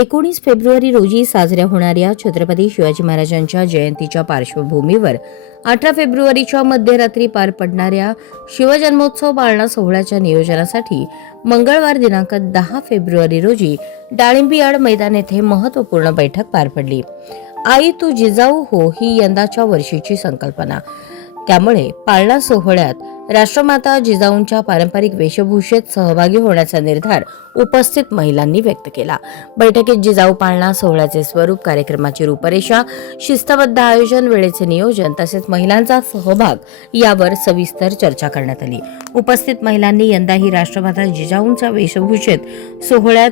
19 February रोजी साजऱ्या होणाऱ्या छत्रपती शिवाजी महाराजांच्या जयंतीच्या पार्श्वभूमीवर 18 फेब्रुवारीच्या मध्यरात्री पार पडणाऱ्या शिवजन्मोत्सव पाळणा सोहळ्याच्या नियोजनासाठी मंगळवार दिनांक 10 फेब्रुवारी रोजी डाळिंबियाड मैदान येथे महत्त्वपूर्ण बैठक पार पडली. आई तू जिजाऊ हो ही यंदाच्या वर्षीची संकल्पना. त्यामुळे पाळणा सोहळ्यात राष्ट्रमाता जिजाऊंच्या पारंपरिक वेशभूषेत सहभागी होण्याचा निर्धार उपस्थित महिलांनी व्यक्त केला. बैठकीत जिजाऊ पाळणा सोहळ्याचे स्वरूप, कार्यक्रमाची रूपरेषा, शिस्तबद्ध आयोजन, वेळेचे नियोजन तसेच महिलांचा सहभाग यावर सविस्तर चर्चा करण्यात आली. उपस्थित महिलांनी यंदाही राष्ट्रमाता जिजाऊंच्या वेशभूषेत सोहळ्यात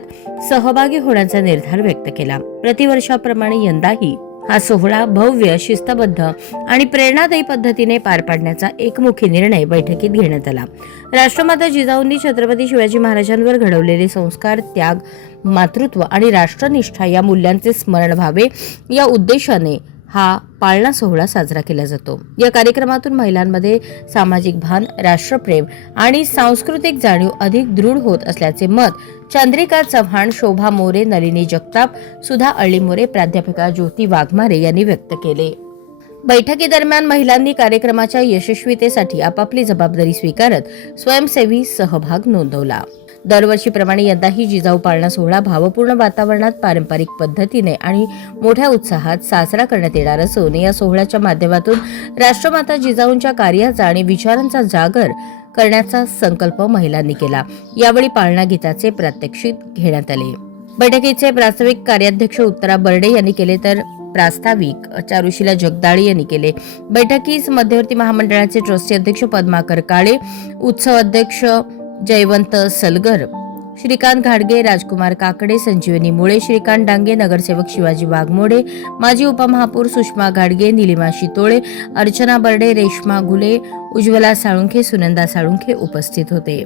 सहभागी होण्याचा निर्धार व्यक्त केला. प्रतिवर्षाप्रमाणे यंदाही हा सोहळा भव्य, शिस्तबद्ध आणि प्रेरणादायी पद्धतीने पार पाडण्याचा एकमुखी निर्णय बैठकीत घेण्यात आला. राष्ट्रमाता जिजाऊंनी छत्रपती शिवाजी महाराजांवर घडवलेले संस्कार, त्याग, मातृत्व आणि राष्ट्रनिष्ठा या मूल्यांचे स्मरण व्हावे या उद्देशाने हा पाळणा सोहळा साजरा केला जातो. या कार्यक्रमातून महिलांमध्ये सामाजिक भान, राष्ट्रप्रेम आणि सांस्कृतिक जाणीव अधिक दृढ होत असल्याचे मत चंद्रिका चव्हाण, शोभा मोरे, नलिनी जगताप, सुधा अळीमोरे, प्राध्यापिका ज्योती वाघमारे यांनी व्यक्त केले. बैठकीदरम्यान महिलांनी कार्यक्रमाच्या यशस्वीतेसाठी आपापली जबाबदारी स्वीकारत स्वयंसेवी सहभाग नोंदवला. दरवर्षीप्रमाणे यंदाही जिजाऊ पाळणा सोहळा भावपूर्ण वातावरणात पारंपरिक पद्धतीने आणि मोठ्या उत्साहात साजरा करण्यात येणार असून या सोहळ्याच्या माध्यमातून राष्ट्रमाता जिजाऊंच्या कार्याचा आणि विचारांचा जागर करण्याचा संकल्प महिलांनी केला. यावेळी पाळणा गीताचे प्रात्यक्षिक घेण्यात आले. बैठकीचे प्रास्ताविक कार्याध्यक्ष उत्तरा बर्डे यांनी केले तर प्रास्ताविक चारुशीला जगदाळे यांनी केले. बैठकीस मध्यवर्ती महामंडळाचे ट्रस्टी अध्यक्ष पद्माकर काळे, उत्सव अध्यक्ष जयवंत सलगर, श्रीकांत घाडगे, राजकुमार काकडे, संजीवनी मुळे, श्रीकांत डांगे, नगरसेवक शिवाजी वाघमोडे, माजी उपमहापौर सुषमा घाडगे, निलिमा शितोळे, अर्चना बर्डे, रेश्मा घुले, उज्ज्वला साळुंखे, सुनंदा साळुंखे उपस्थित होते.